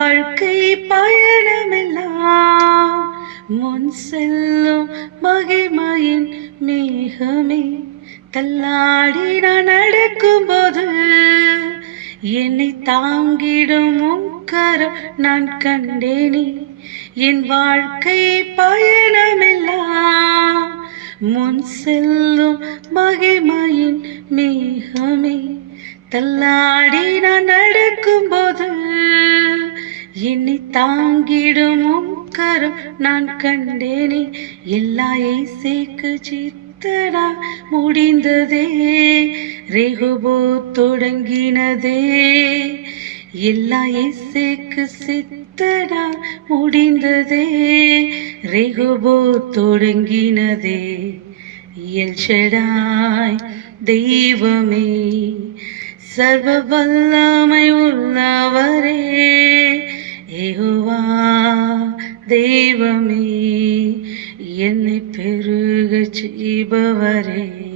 வாழ்க்கை பயணமெல்லாம் முன் செல்லும் மகிமையின் மேகமே, தள்ளாடி நான் நடக்கும்போது என்னை தாங்கிடும் உன்கரம் நான் கண்டேனே. என் வாழ்க்கை பயணமெல்லாம் முன் செல்லும் மகிமையின் மேகமே, தள்ளாடி நான் நடக்கும்போது என்னை தாங்கிடும் உன்கரம் நான் கண்டேனே. எல்லா இசைக்கு சித்தடா முடிந்ததே, ரெகுபோ தொடங்கினதே. எல்லா இசைக்கு சித்தடா முடிந்ததே, ரெகுபோ தொடங்கினதே. எல்ஷடாய் தெய்வமே, சர்வ வல்லமை உள்ளவரே, யெகோவா தெய்வமே, என்னை பெருகச் செய்பவரே.